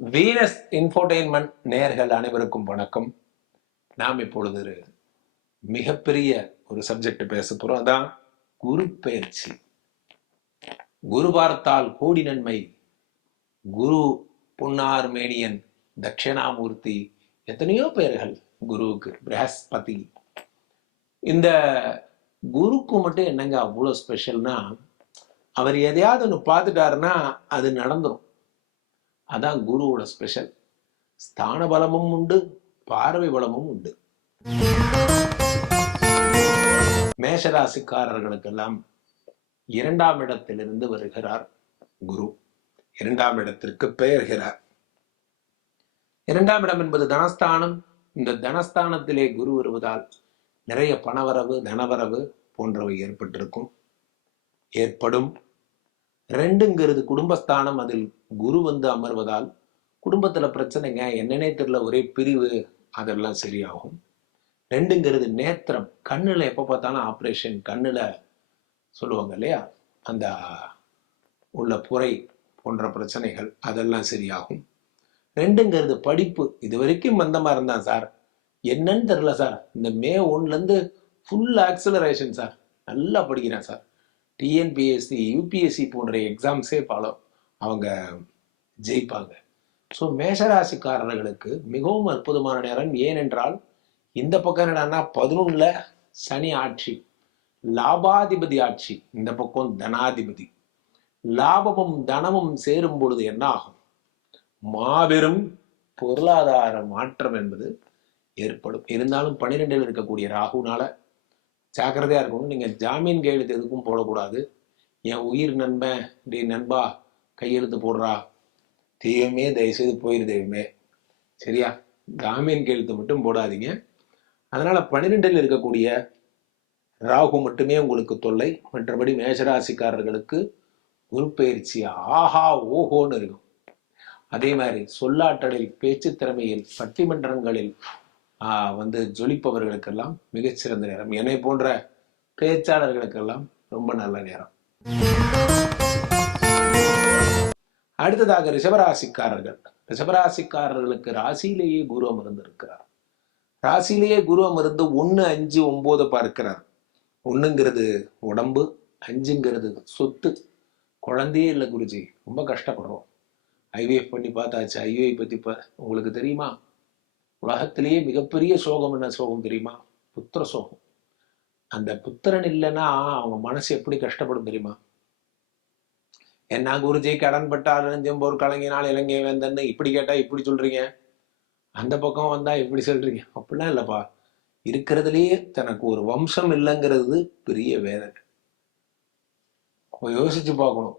Venus infotainment நேயர்கள் அனைவருக்கும் வணக்கம். நாம் இப்பொழுது மிகப்பெரிய ஒரு சப்ஜெக்ட் பேச போறோம். அதான் குரு பெயர்ச்சி. குரு பார்த்தால் கோடி நன்மை, குரு பொன்னார் மேனியன், தட்சிணாமூர்த்தி, எத்தனையோ பெயர்கள் குருவுக்கு. பிரகஸ்பதி. இந்த குருக்கு மட்டும் என்னங்க அவ்வளோ ஸ்பெஷல்னா, அவர் எதையாவது ஒன்று பார்த்துட்டாருன்னா அது நடந்துடும். அதான் குருவோட ஸ்பெஷல். ஸ்தான பலமும் உண்டு, பார்வை பலமும் உண்டு. மேஷராசிக்காரர்களுக்கெல்லாம் 2ஆம் இடத்திலிருந்து வருகிறார் குரு. 2ஆம் இடத்திற்கு பெயர்கிறார். 2ஆம் இடம் என்பது தனஸ்தானம். இந்த தனஸ்தானத்திலே குரு வருவதால் நிறைய பணவரவு, தனவரவு போன்றவை ஏற்படும். 2ங்கிறது குடும்பஸ்தானம். அதில் குரு வந்து அமர்வதால் குடும்பத்துல பிரச்சனைங்க, என்னன்னே தெரியல, ஒரே பிரிவு, அதெல்லாம் சரியாகும். 2ங்கிறது நேத்திரம். கண்ணுல எப்ப பார்த்தாலும் ஆப்ரேஷன், கண்ணுல சொல்லுவாங்க இல்லையா, அந்த உள்ள புரை போன்ற பிரச்சனைகள், அதெல்லாம் சரியாகும். 2ங்கிறது படிப்பு. இது வரைக்கும் மந்தமா இருந்தான் சார், என்னன்னு தெரியல சார், இந்த மே 1லேருந்து ஃபுல் ஆக்சலரேஷன் சார், நல்லா படிக்கிறேன் சார், டிஎன்பிஎஸ்சி யூபிஎஸ்சி போன்ற எக்ஸாம்ஸே அவங்க ஜெயிப்பாங்க. ஸோ மேஷராசிக்காரர்களுக்கு மிகவும் அற்புதமான நேரம். ஏனென்றால் இந்த பக்கம் என்னன்னா 11ல் சனி ஆட்சி, லாபாதிபதி ஆட்சி, இந்த பக்கம் தனாதிபதி. லாபமும் தனமும் சேரும் பொழுது என்ன ஆகும்? மாபெரும் பொருளாதார மாற்றம் என்பது ஏற்படும். இருந்தாலும் 12ல் இருக்கக்கூடிய ராகுனால ஜாக்கிரதையா இருக்கணும். நீங்க ஜாமீன் கையெழுத்து எதுக்கும் போடக்கூடாது. என் உயிர் நண்பன், டே நண்பா கையெழுத்து போடுறா, தெய்வமே தயவுசெய்து போயிரு தெய்வமே, சரியா? ஜாமீன் கையெழுத்து மட்டும் போடாதீங்க. அதனால 12ல் இருக்கக்கூடிய ராகு மட்டுமே உங்களுக்கு தொல்லை. மற்றபடி மேஷராசிக்காரர்களுக்கு குரு பயிற்சி ஆஹா ஓஹோன்னு இருக்கும். அதே மாதிரி சொல்லாற்றலில், பேச்சு திறமையில், பட்டிமன்றங்களில் வந்து ஜொலிப்பவர்களுக்கெல்லாம் மிகச்சிறந்த நேரம். என்னை போன்ற பேச்சாளர்களுக்கெல்லாம் ரொம்ப நல்ல நேரம். அடுத்ததாக ரிஷபராசிக்காரர்கள். ரிஷபராசிக்காரர்களுக்கு ராசியிலேயே குரு அமர்ந்திருக்கிறார். ராசியிலேயே குரு அமர்ந்து 1, 5, 9 பார்க்கிறார். 1ங்கிறது உடம்பு, 5ங்கிறது சொத்து. குழந்தையே இல்லை குருஜி, ரொம்ப கஷ்டப்படுறோம். ஐவிஎஃப் பண்ணி பார்த்தாச்சு. ஐவிஐ பத்தி உங்களுக்கு தெரியுமா? உலகத்திலேயே மிகப்பெரிய சோகம் என்ன சோகம் தெரியுமா? புத்திர சோகம். அந்த புத்திரன் இல்லைன்னா அவங்க மனசு எப்படி கஷ்டப்படும் தெரியுமா? என்ன குருஜி கடன் பட்டால் செம்போர் கலங்கினால் இலங்கை வேந்தன்னு இப்படி கேட்டா இப்படி சொல்றீங்க, அந்த பக்கம் வந்தா இப்படி சொல்றீங்க. அப்படிலாம் இல்லப்பா. இருக்கிறதுலயே தனக்கு ஒரு வம்சம் இல்லைங்கிறது பெரிய வேதனை. யோசிச்சு பார்க்கணும்.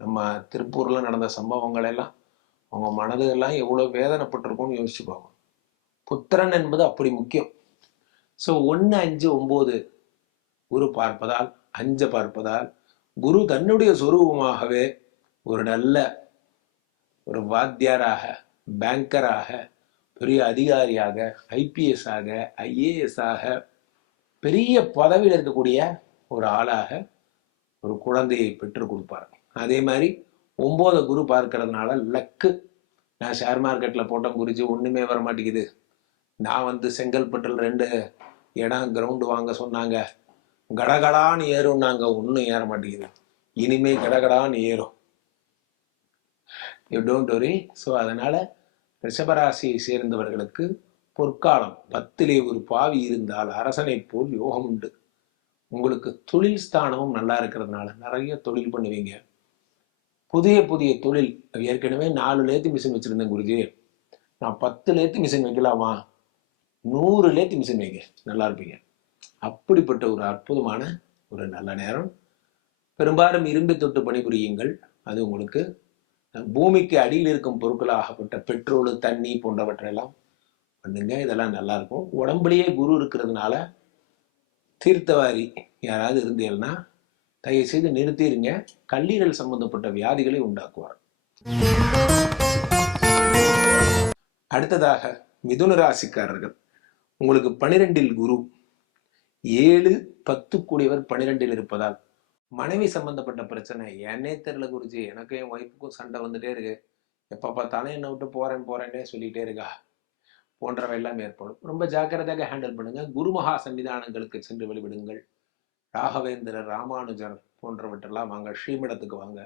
நம்ம திருப்பூர்ல நடந்த சம்பவங்கள் எல்லாம் அவங்க மனதெல்லாம் எவ்வளவு வேதனைப்பட்டிருக்கும்னு யோசிச்சு பார்க்கணும். புத்திரன் என்பது அப்படி முக்கியம். ஸோ 1, 5, 9 குரு பார்ப்பதால், 5 பார்ப்பதால் குரு தன்னுடைய சொரூபமாகவே ஒரு நல்ல ஒரு வாத்தியாராக, பேங்கராக, பெரிய அதிகாரியாக, ஐபிஎஸ் ஆக, ஐஏஎஸ் ஆக, பெரிய பதவியில் இருக்கக்கூடிய ஒரு ஆளாக ஒரு குழந்தையை பெற்றுக் கொடுப்பார். அதே மாதிரி 9 குரு பார்க்கறதுனால லக்கு. நான் ஷேர் மார்க்கெட்ல போட்டேன் குருஜி, ஒண்ணுமே வர மாட்டேங்குது. நான் வந்து செங்கல்பட்டில் 2 இடம் கிரவுண்டு வாங்க சொன்னாங்க, கடகடான்னு ஏறும்னாங்க, ஒன்றும் ஏற மாட்டேங்குது. இனிமே கடகடான்னு ஏறும். You don't worry. ஸோ அதனால ரிஷபராசியை சேர்ந்தவர்களுக்கு பொற்காலம். 10லே ஒரு பாவி இருந்தால் அரசனை போல் யோகம் உண்டு. உங்களுக்கு தொழில் ஸ்தானமும் நல்லா இருக்கிறதுனால நிறைய தொழில் பண்ணுவீங்க. புதிய புதிய தொழில். ஏற்கனவே 4 லேத்து மிஷின் வச்சிருந்தேன் குருஜி, நான் 10 லேத்து மிஷின் வைக்கலாமா? 100 லேத்து மிஷின் வைங்க, நல்லா இருப்பீங்க. அப்படிப்பட்ட ஒரு அற்புதமான ஒரு நல்ல நேரம். பெரும்பாலும் இரும்பை தொட்டு பணிபுரியுங்கள். அது உங்களுக்கு பூமிக்கு அடியில் இருக்கும் பொருட்களாகப்பட்ட பெட்ரோல், தண்ணி போன்றவற்றையெல்லாம் பண்ணுங்க. இதெல்லாம் நல்லா இருக்கும். உடம்புலேயே குரு இருக்கிறதுனால தீர்த்தவாரி யாராவது இருந்தீங்கன்னா தயவு செய்து நிறுத்திடுங்க. கல்லீரல் சம்பந்தப்பட்ட வியாதிகளை உண்டாக்குவார். அடுத்ததாக மிதுன ராசிக்காரர்கள். உங்களுக்கு 12ல் குரு, 7, 10 கூடியவர் 12ல் இருப்பதால் மனைவி சம்பந்தப்பட்ட பிரச்சனை. என்னே தெரியல குருஜி, எனக்கு என் ஒய்ஃபுக்கும் சண்டை வந்துட்டே இருக்கு, எப்போ பார்த்தாலும் என்னை விட்டு போறேன்னே சொல்லிட்டே இருக்கா போன்றவை எல்லாம் ஏற்படும். ரொம்ப ஜாக்கிரதையாக ஹேண்டில் பண்ணுங்க. குருமகா சன்னிதானங்களுக்கு சென்று வழிபடுங்கள். ராகவேந்திரர், ராமானுஜர் போன்றவற்றெல்லாம் வாங்க, ஸ்ரீமடத்துக்கு வாங்க,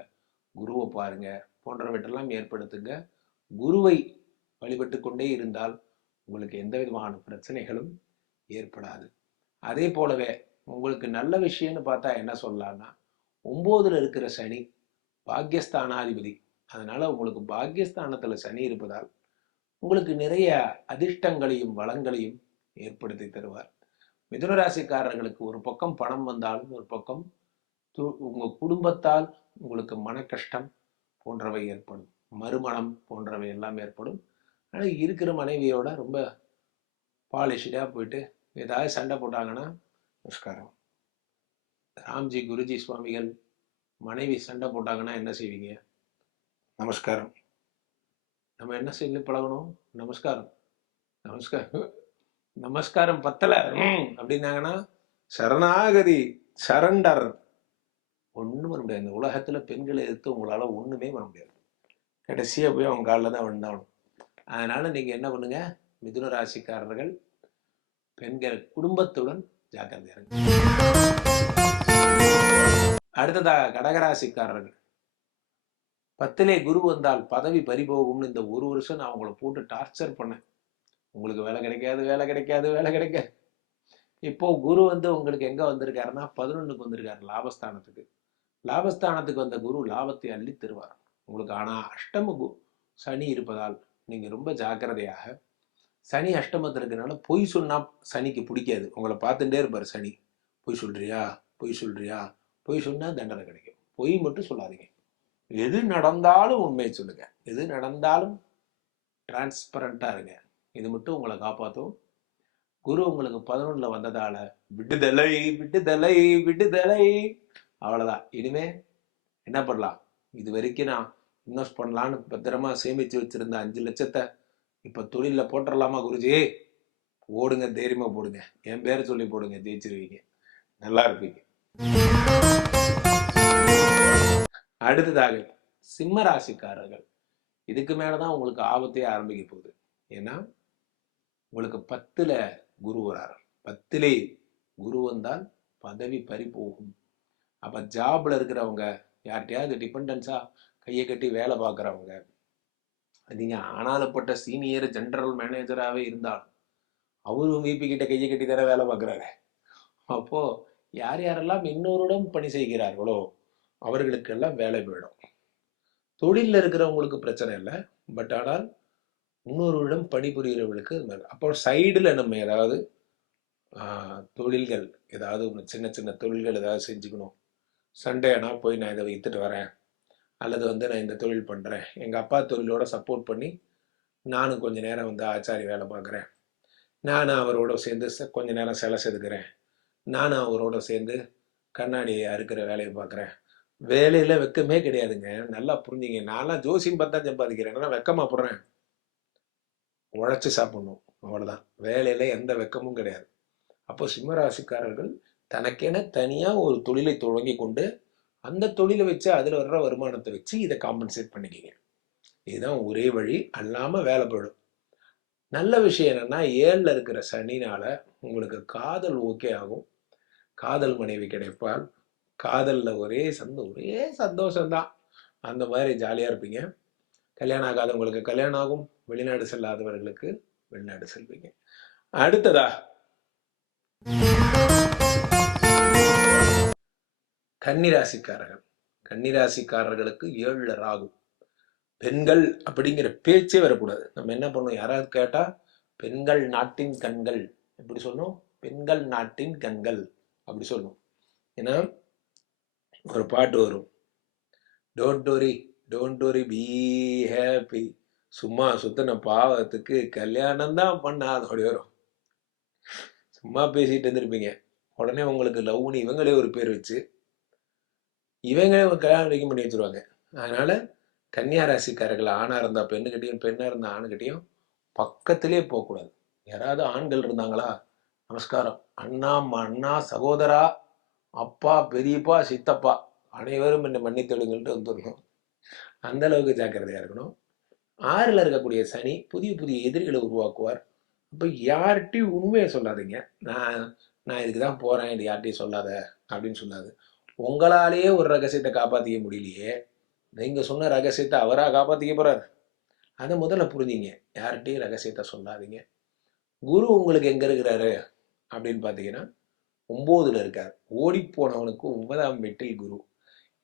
குருவை பாருங்க போன்றவற்றெல்லாம் ஏற்படுத்துங்க. குருவை வழிபட்டு கொண்டே இருந்தால் உங்களுக்கு எந்த விதமான பிரச்சனைகளும் ஏற்படாது. அதே போலவே உங்களுக்கு நல்ல விஷயம்னு பார்த்தா என்ன சொல்லலாம்னா, 9ல் இருக்கிற சனி பாக்யஸ்தானாதிபதி. அதனால உங்களுக்கு பாக்யஸ்தானத்துல சனி இருப்பதால் உங்களுக்கு நிறைய அதிர்ஷ்டங்களையும் வளங்களையும் ஏற்படுத்தி தருவார். மிதுன ராசிக்காரர்களுக்கு ஒரு பக்கம் பணம் வந்தாலும் ஒரு பக்கம் உங்க குடும்பத்தால் உங்களுக்கு மன கஷ்டம் போன்றவை ஏற்படும், மறுமணம் போன்றவை எல்லாம் ஏற்படும். ஆனால் இருக்கிற மனைவியோட ரொம்ப பாலிஷ்டா போயிட்டு ஏதாவது சண்டை போட்டாங்கன்னா, நமஸ்காரம். ராம்ஜி குருஜி சுவாமிகள் மனைவி சண்டை போட்டாங்கன்னா என்ன செய்வீங்க? நமஸ்காரம். நம்ம என்ன செய்து பழகணும்? நமஸ்காரம். நமஸ்காரம். நமஸ்காரம் பத்தல அப்படின்னாங்கன்னா சரணாகதி, சரண்டர். ஒன்றும் பண்ண முடியாது. இந்த உலகத்துல பெண்களை எதிர்த்து உங்களால ஒண்ணுமே பண்ண முடியாது. கடைசியா போய் அவங்க காலில் தான் விழுந்தாகணும். அதனால நீங்க என்ன பண்ணுங்க, மிதுன ராசிக்காரர்கள் பெண்கள் குடும்பத்துடன் ஜாக்கிரதையா இருங்க. அடுத்ததாக கடகராசிக்காரர்கள், 10லே குரு வந்தால் பதவி பறிபோகும்னு இந்த ஒரு வருஷம் நான் அவங்கள போட்டு டார்ச்சர் பண்ணேன். உங்களுக்கு வேலை கிடைக்காது. இப்போ குரு வந்து உங்களுக்கு எங்க வந்திருக்காருன்னா 11க்கு வந்திருக்காரு, லாபஸ்தானத்துக்கு. லாபஸ்தானத்துக்கு வந்த குரு லாபத்தை அள்ளி தருவார் உங்களுக்கு. ஆனா அஷ்டம சனி இருப்பதால் நீங்க ரொம்ப ஜாக்கிரதையாக, சனி அஷ்டமத்தில் இருக்கிறனால பொய் சொன்னா சனிக்கு பிடிக்காது. உங்களை பார்த்துட்டே இருப்பார் சனி. பொய் சொன்னா தண்டனை கிடைக்கும். பொய் மட்டும் சொல்லாதீங்க. எது நடந்தாலும் உண்மையை சொல்லுங்க. எது நடந்தாலும் டிரான்ஸ்பரண்டா இருங்க. இது மட்டும் உங்களை காப்பாற்றும். குரு உங்களுக்கு 11ல் வந்ததால விடுதலை. அவ்வளவுதான். இனிமே என்ன பண்ணலாம்? இது வரைக்கும் நான் இன்வெஸ்ட் பண்ணலான்னு பத்திரமா சேமிச்சு வச்சிருந்த 5 லட்சத்தை இப்ப தொழில போட்டுடலாமா குருஜி? ஓடுங்க, தைரியமா போடுங்க. என் பேரை சொல்லி போடுங்க, ஜெயிச்சிருவீங்க, நல்லா இருப்பீங்க. அடுத்ததாக சிம்ம ராசிக்காரர்கள், இதுக்கு மேலதான் உங்களுக்கு ஆபத்தே ஆரம்பிக்க போகுது. ஏன்னா உங்களுக்கு 10ல் குரு வரார். 10லே குரு வந்தால் பதவி பறி போகும். அப்ப ஜாப்ல இருக்கிறவங்க, யார்கிட்டயாவது டிபெண்டன்ஸா கையை கட்டி வேலை பார்க்குறவங்க, நீங்க ஆனாலப்பட்ட சீனியர் ஜெனரல் மேனேஜராகவே இருந்தாலும் அவரும் விபி கிட்ட கையை கட்டி தர வேலை பார்க்குறாரு. அப்போ யார் யாரெல்லாம் இன்னொருடம் பணி செய்கிறார்களோ அவர்களுக்கெல்லாம் வேலை போயிடும். தொழிலில் இருக்கிறவங்களுக்கு பிரச்சனை இல்லை, பட் ஆனால் இன்னொருடம் பணிபுரிகிறவர்களுக்கு. அப்போ சைடில் நம்ம ஏதாவது தொழில்கள், ஏதாவது சின்ன சின்ன தொழில்கள் ஏதாவது செஞ்சுக்கணும். சண்டே ஆனால் போய் நான் இதை வித்துட்டு வரேன், அல்லது நான் இந்த தொழில் பண்ணுறேன், எங்கள் அப்பா தொழிலோட சப்போர்ட் பண்ணி நானும் கொஞ்ச நேரம் ஆச்சாரி வேலை பார்க்குறேன், நானும் அவரோட சேர்ந்து கொஞ்ச நேரம் சிலை செதுக்கிறேன், நானும் அவரோட சேர்ந்து கண்ணாடி அறுக்கிற வேலையை பார்க்குறேன். வேலையில் வெக்கமே கிடையாதுங்க. நல்லா புரிஞ்சுங்க. நான்லாம் ஜோசியம் பார்த்தா சம்பாதிக்கிறேன், நான் வெக்கமா போடுறேன். உழைச்சி சாப்பிடணும், அவ்வளோதான். வேலையில் எந்த வெக்கமும் கிடையாது. அப்போ சிம்மராசிக்காரர்கள் தனக்கென தனியாக ஒரு தொழிலை தொடங்கி கொண்டு அந்த தொழிலை வச்சு அதில் வர்ற வருமானத்தை வச்சு இதை காம்பன்சேட் பண்ணிக்கிங்க. இதுதான் ஒரே வழி. அல்லாமல் வேலை போயிடும். நல்ல விஷயம் என்னன்னா, 7ல் இருக்கிற சனினால உங்களுக்கு காதல் ஓகே ஆகும். காதல் மனைவி கிடைப்பால். காதலில் ஒரே சந்தோஷம்தான். அந்த மாதிரி ஜாலியாக இருப்பீங்க. கல்யாணம் ஆகாதவங்களுக்கு கல்யாணம் ஆகும். வெளிநாடு செல்லாதவர்களுக்கு வெளிநாடு செல்வீங்க. அடுத்ததா கன்னிராசிக்காரர்கள். கன்னிராசிக்காரர்களுக்கு 7ல் ராகு. பெண்கள் அப்படிங்கிற பேச்சே வரக்கூடாது. நம்ம என்ன பண்ணோம், யாராவது கேட்டா பெண்கள் நாட்டின் கண்கள் எப்படி சொல்லணும்? பெண்கள் நாட்டின் கண்கள் அப்படி சொல்லணும். ஏன்னா ஒரு பாட்டு வரும், டோன்ட் வரி பி ஹாப்பி, சும்மா சுத்தன பாவத்துக்கு கல்யாணம் தான் பண்ணாத அப்படி வரும். சும்மா பேசிட்டு இருந்திருப்பீங்க, உடனே உங்களுக்கு லவ்னு இவங்களே ஒரு பேர் வச்சு இவங்களே ஒரு கல்யாணம் வரைக்கும் பண்ணி வச்சிருவாங்க. அதனால கன்னியா ராசிக்காரர்கள் ஆணா இருந்தா பெண்ணுகிட்டையும், பெண்ணா இருந்தா ஆணுகிட்டையும் பக்கத்திலே போகக்கூடாது. யாராவது ஆண்கள் இருந்தாங்களா, நமஸ்காரம், அண்ணா சகோதரா, அப்பா பெரியப்பா சித்தப்பா அனைவரும் என்னை மன்னித்தெடுங்கள்ட்டு வந்துடணும். அந்த அளவுக்கு ஜாக்கிரதையா இருக்கணும். 6ல் இருக்கக்கூடிய சனி புதிய புதிய எதிரிகளை உருவாக்குவார். அப்போ யார்கிட்டையும் உண்மையை சொல்லாதீங்க. நான் நான் இதுக்கு தான் போகிறேன், இது யார்கிட்டையும் சொல்லாத அப்படின்னு சொல்லாது. உங்களாலேயே ஒரு ரகசியத்தை காப்பாற்றிக்க முடியலையே, நீங்கள் சொன்ன ரகசியத்தை அவராக காப்பாற்றிக்க போகிறார். அதை முதல்ல புரிஞ்சிங்க. யார்கிட்டையும் ரகசியத்தை சொல்லாதீங்க. குரு உங்களுக்கு எங்கே இருக்கிறாரு அப்படின்னு பார்த்தீங்கன்னா 9ல் இருக்கார். ஓடிப்போனவனுக்கு 9ஆம் வீட்டில் குரு.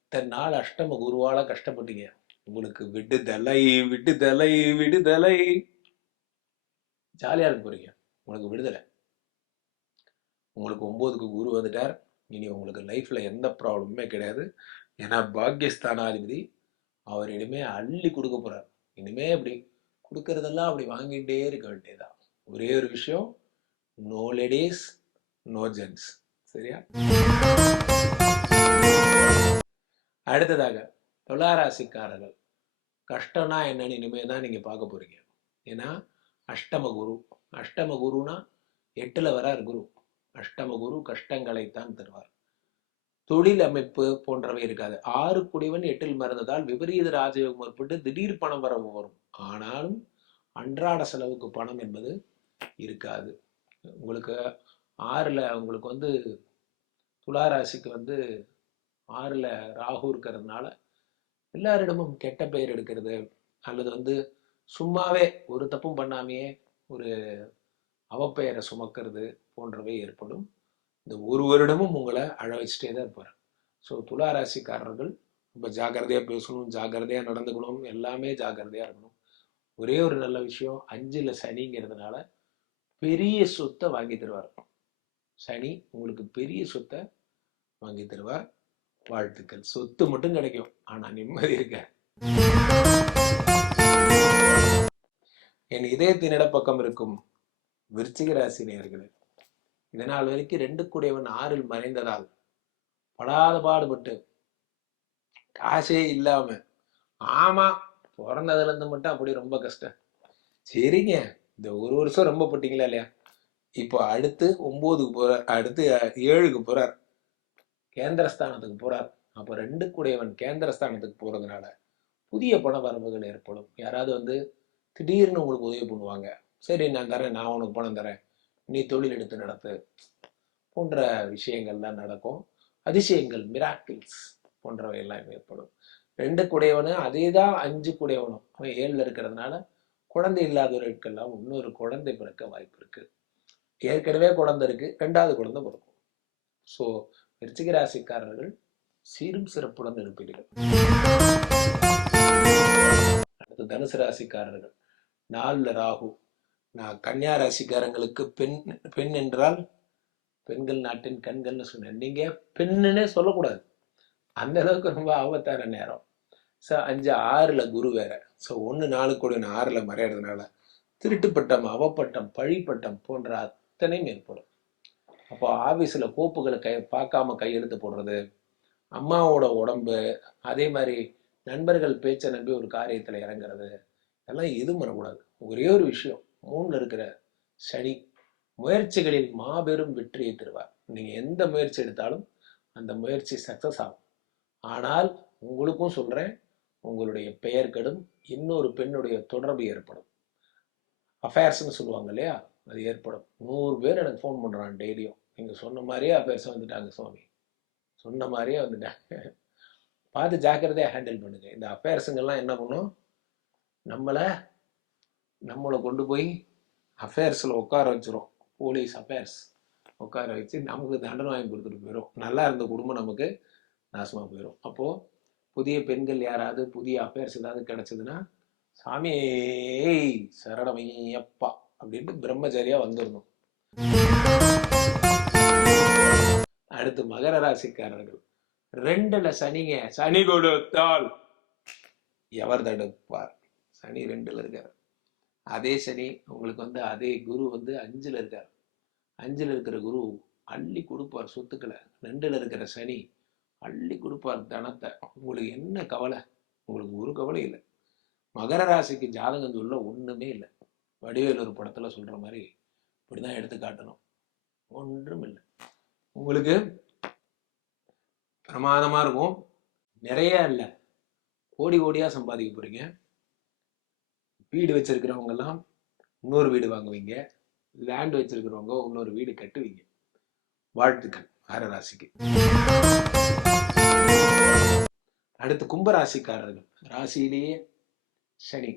இத்தனை நாள் அஷ்டம குருவால கஷ்டப்பட்டீங்க. உங்களுக்கு விடுதலை விடுதலை விடுதலை. ஜாலியாக இருக்க போறீங்க. உங்களுக்கு விடுதலை. உங்களுக்கு 9க்கு குரு வந்துட்டார். இனி உங்களுக்கு லைஃப்ல எந்த ப்ராப்ளமுமே கிடையாது. ஏன்னா பாக்கியஸ்தானாதிபதி அவர் இனிமே அள்ளி கொடுக்க போறார். இனிமே அப்படி கொடுக்கறதெல்லாம் அப்படி வாங்கிட்டே இருக்க வேண்டியதுதான். ஒரே ஒரு விஷயம், நோ லேடிஸ் நோ ஜென்ஸ். சரியா? அடுத்ததாக துளாராசிக்காரர்கள் கஷ்டம்னா என்னன்னு இனிமே தான் நீங்க பார்க்க போறீங்க. ஏன்னா அஷ்டம குரு. அஷ்டம குருனா 8ல் வரார் குரு. அஷ்டம குரு கஷ்டங்களைத்தான் தருவார். தொழில் அமைப்பு போன்றவை இருக்காது. 6 குடிவன் 8ல் மறந்ததால் விபரீத ராஜயோகம் ஏற்பட்டு திடீர் பணம் வரவு வரும். ஆனாலும் அன்றாட செலவுக்கு பணம் என்பது இருக்காது. உங்களுக்கு 6ல் உங்களுக்கு துளாராசிக்கு 6ல் ராகு இருக்கிறதுனால எல்லாரிடமும் கெட்ட பெயர் எடுக்கிறது, அல்லது சும்மாவே ஒரு தப்பும் பண்ணாமையே ஒரு அவப்பெயரை சுமக்கிறது போன்றவை ஏற்படும். இந்த ஒரு வருடமும் உங்களை அழ வச்சுட்டே தான் இருப்பார். ஸோ துளாராசிக்காரர்கள் ரொம்ப ஜாக்கிரதையாக பேசணும், ஜாக்கிரதையாக நடந்துக்கணும், எல்லாமே ஜாக்கிரதையாக இருக்கணும். ஒரே ஒரு நல்ல விஷயம், 5ல் சனிங்கிறதுனால பெரிய சொத்தை வாங்கி தருவார். சனி உங்களுக்கு பெரிய சொத்தை வாங்கி தருவார். வாழ்த்துக்கள். சொத்து மட்டும் கிடைக்கும், ஆனா நிம்மதி இருக்க. என் இதயத்தின் இடப்பக்கம் இருக்கும் விருச்சிக ராசி நேயர்களே, இதனால் வரைக்கும் 2 கூடியவன் 6ல் மறைந்ததால் படாத பாடுபட்டு காசே இல்லாம, ஆமா பிறந்ததுல இருந்து மட்டும் அப்படி ரொம்ப கஷ்டம். சரிங்க, இந்த ஒரு வருஷம் ரொம்ப பட்டீங்களா இல்லையா? இப்போ அடுத்து 9க்கு போறார், அடுத்து 7க்கு போறார், கேந்திரஸ்தானத்துக்கு போறார். அப்போ 2 கூடியவன் கேந்திரஸ்தானத்துக்கு போறதுனால புதிய பண வரவுகள் ஏற்படும். யாராவது திடீர்னு உங்களுக்கு உதவி பண்ணுவாங்க. சரி நான் தரேன், நான் உனக்கு பணம் தரேன், நீ தொழில் எடுத்து நடத்து போன்ற விஷயங்கள்லாம் நடக்கும். அதிசயங்கள், மிராக்கிள்ஸ் போன்றவை எல்லாம் ஏற்படும். 2 கூடையவனும் அதே தான் 5 கூடையவனும் அவன் 7ல் இருக்கிறதுனால குழந்தை இல்லாதவர்களுக்கெல்லாம் இன்னொரு குழந்தை பிறக்க வாய்ப்பு இருக்கு. ஏற்கனவே குழந்தை இருக்கு, 2வது குழந்தை பிறக்கும். ஸோ விருச்சிக ராசிக்காரர்கள் சீரும் சிறப்புடன் இருப்பீர்கள். அடுத்து தனுசு ராசிக்காரர்கள் 4ல் ராகு. நான் கன்னியா ராசிக்காரங்களுக்கு பெண் என்றால் பெண்கள் நாட்டின் கண்கள்னு சொன்னேன். நீங்க பெண்ணுன்னே சொல்லக்கூடாது, அந்த அளவுக்கு ரொம்ப ஆபத்தான நேரம். ஸோ 5 6ல் குரு வேற. ஸோ 1 4 கூட 6ல் மறையிறதுனால திருட்டுப்பட்டம், அவப்பட்டம், பழிப்பட்டம் போன்ற அத்தனையும் ஏற்படும். அப்போ ஆபீஸில் கோப்புகளை பார்க்காம கையெழுத்து போடுறது, அம்மாவோட உடம்பு, அதே மாதிரி நண்பர்கள் பேச்சை நம்பி ஒரு காரியத்தில் இறங்குறது, இதெல்லாம் எதுவும் பண்ணக்கூடாது. ஒரே ஒரு விஷயம், 3ல் இருக்கிற சனி முயற்சிகளில் மாபெரும் வெற்றியை தருவார். நீங்க எந்த முயற்சி எடுத்தாலும் அந்த முயற்சி சக்சஸ் ஆகும். ஆனால் உங்களுக்கும் சொல்றேன், உங்களுடைய பெயர் கெடும், இன்னொரு பெண்ணுடைய தொடர்பு ஏற்படும். அஃபேர்ஸ்ன்னு சொல்லுவாங்க இல்லையா, அது ஏற்படும். 100 பேர் எனக்கு ஃபோன் பண்றான் டெய்லியும், நீங்க சொன்ன மாதிரியே அஃபேர்ஸ் வந்துட்டாங்க சுவாமி, சொன்ன மாதிரியே வந்துட்டாங்க. பார்த்து ஜாக்கிரதையா ஹேண்டில் பண்ணுங்க. இந்த அஃபேர்ஸுங்கெல்லாம் என்ன பண்ணும், நம்மளை கொண்டு போய் அஃபேர்ஸில் உட்கார வச்சிரும். போலீஸ் அஃபேர்ஸ் உட்கார வச்சு நமக்கு தண்டனை வாங்கி கொடுத்துட்டு போயிடும். நல்லா இருந்த குடும்பம் நமக்கு நாசமாக போயிடும். அப்போது புதிய பெண்கள் யாராவது புதிய அஃபேர்ஸ் ஏதாவது கிடைச்சதுன்னா, சாமி சரணமையப்பா அப்படின்ட்டு பிரம்மச்சாரியா வந்துடணும். அடுத்து மகர ராசிக்காரர்கள் 2ல் சனிங்க. சனி கொடுத்தால் எவர் தடுப்பார்? சனி 2ல் இருக்கார். அதே சனி உங்களுக்கு அதே குரு 5ல் இருக்கார். 5ல் இருக்கிற குரு அள்ளி கொடுப்பார் சொத்துக்களை. 2ல் இருக்கிற சனி அள்ளி கொடுப்பார் தனத்தை. உங்களுக்கு என்ன கவலை? உங்களுக்கு ஒரு கவலை இல்லை. மகர ராசிக்கு ஜாதகம் சொல்ல ஒண்ணுமே இல்லை. வடிவேல் ஒரு படத்துல சொல்ற மாதிரி இப்படிதான் எடுத்து காட்டணும். ஒன்றும் இல்லை. உங்களுக்கு பிரமாதமா இருக்கும். நிறைய இல்லை, கோடி கோடியா சம்பாதிக்க போறீங்க. வீடு வச்சிருக்கிறவங்க எல்லாம் இன்னொரு வீடு வாங்குவீங்க, லேண்ட் வச்சிருக்கிறவங்க இன்னொரு வீடு கட்டுவீங்க. வாழ்த்துக்கள் மகர ராசிக்கு. அடுத்து கும்பராசிக்காரர்கள். ராசியிலேயே சனி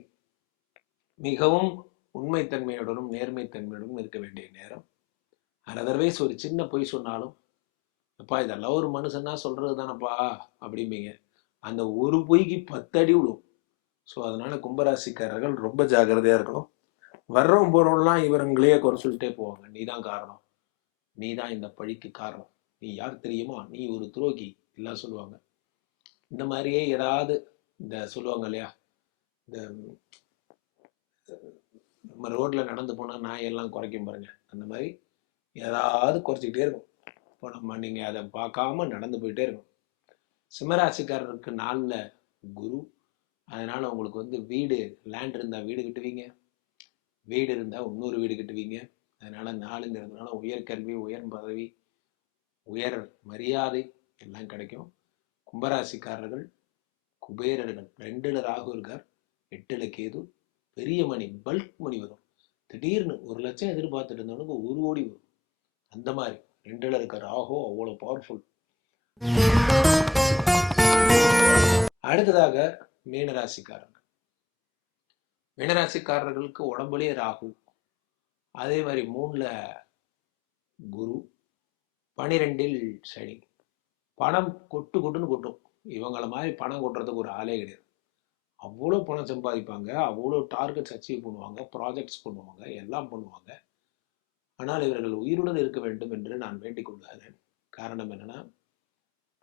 மிகவும் உண்மைத்தன்மையுடனும் நேர்மைத்தன்மையுடனும் இருக்க வேண்டிய நேரம். அதர்வைஸ் ஒரு சின்ன பொய் சொன்னாலும், அப்பா இதெல்லாம் ஒரு மனுஷன்னா சொல்றது தானப்பா அப்படிம்பீங்க. அந்த ஒரு பொய்க்கு 10 அடி விழும். ஸோ அதனால கும்பராசிக்காரர்கள் ரொம்ப ஜாக்கிரதையா இருக்கணும். வர்றவன் போறவங்களாம் இவங்களே குறை சொல்லிட்டே போவாங்க. நீ தான் காரணம், நீ தான் இந்த பழிக்கு காரணம், நீ யார் தெரியுமா, நீ ஒரு துரோகி எல்லாம் சொல்லுவாங்க. இந்த மாதிரியே ஏதாவது இந்த சொல்லுவாங்க இல்லையா, இந்த நம்ம ரோட்ல நடந்து போனால் நாயெல்லாம் குறைக்கும் பாருங்க, அந்த மாதிரி ஏதாவது குறைச்சிக்கிட்டே இருக்கும். இப்போ நம்ம நீங்கள் அதை பார்க்காம நடந்து போயிட்டே இருக்கும். சிம்மராசிக்காரருக்கு 4ல் குரு. அதனால உங்களுக்கு வந்து வீடு லேண்ட் இருந்தால் வீடு கட்டுவீங்க, வீடு இருந்தால் இன்னொரு வீடு கட்டுவீங்க. அதனால 4ங்கிறதுனால உயர்கல்வி, உயர் பதவி, உயர் மரியாதை எல்லாம் கிடைக்கும். கும்பராசிக்காரர்கள் குபேரர்கள். 2ல் ராகு இருக்கார், 8ல் கேது. பெரிய மணி, பல்க் மணி வரும். திடீர்னு 1 லட்சம் எதிர்பார்த்துட்டு இருந்தவனுக்கு 1 கோடி வரும். அந்த மாதிரி 2ல் இருக்க ராகு அவ்வளோ பவர்ஃபுல். அடுத்ததாக மீனராசிக்காரர்கள். மீனராசிக்காரர்களுக்கு உடம்புலேயே ராகு, அதே மாதிரி 3ல் குரு, 12ல் சனி. பணம் கொட்டு கொட்டுன்னு கொட்டும். இவங்களை மாதிரி பணம் கொட்டுறதுக்கு ஒரு ஆளே கிடையாது. அவ்வளோ பணம் சம்பாதிப்பாங்க, அவ்வளோ டார்கெட்ஸ் அச்சீவ் பண்ணுவாங்க, ப்ராஜெக்ட்ஸ் பண்ணுவாங்க, எல்லாம் பண்ணுவாங்க. ஆனால் இவர்கள் உயிருடன் இருக்க வேண்டும் என்று நான் வேண்டிக் கொள்கிறேன். காரணம் என்னன்னா,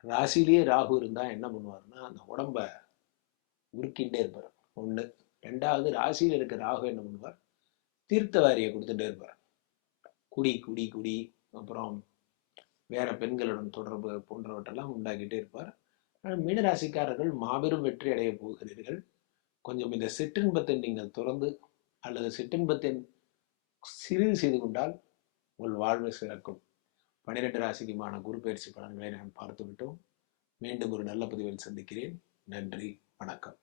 ராசியிலேயே ராகு இருந்தால் என்ன பண்ணுவார்னா, அந்த உடம்ப உருக்கிண்டே இருப்பார். 1. 2வது, ராசியில் இருக்க ராகு என்ன பண்ணுவார், தீர்த்த வாரியை கொடுத்துட்டே இருப்பார். குடி குடி குடி, அப்புறம் வேற பெண்களுடன் தொடர்பு போன்றவற்றெல்லாம் உண்டாக்கிட்டே இருப்பார். மீனராசிக்காரர்கள் மாபெரும் வெற்றி அடைய போகிறீர்கள். கொஞ்சம் இந்த சிற்றின்பத்தை நீங்கள் துறந்து அல்லது சிற்றின்பத்தின் சிறிது செய்து கொண்டால் உங்கள் வாழ்வு சிறக்கும். 12 ராசிக்குமான குரு பயிற்சி பலன்களை நான் பார்த்து விட்டோம். மீண்டும் ஒரு நல்ல பதிவில் சந்திக்கிறேன். நன்றி, வணக்கம்.